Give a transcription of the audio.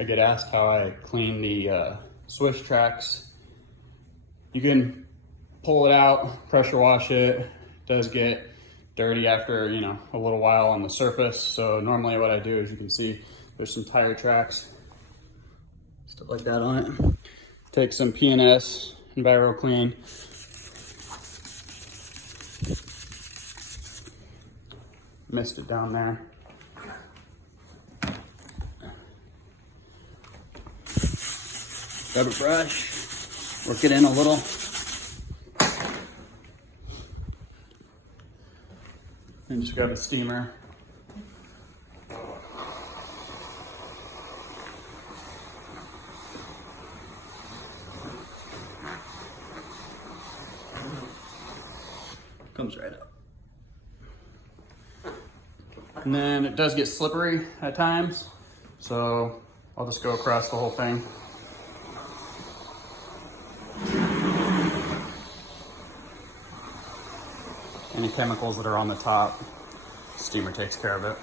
I get asked how I clean the Swisstrax. You can pull it out, pressure wash it. It does get dirty after, you know, a little while on the surface. So normally what I do is, you can see there's some tire tracks, stuff like that on it. Take some P&S Enviro Clean. Missed it down there. Grab a brush, work it in a little. And just grab a steamer. Comes right up. And then it does get slippery at times, so I'll just go across the whole thing. Any chemicals that are on the top, steamer takes care of it.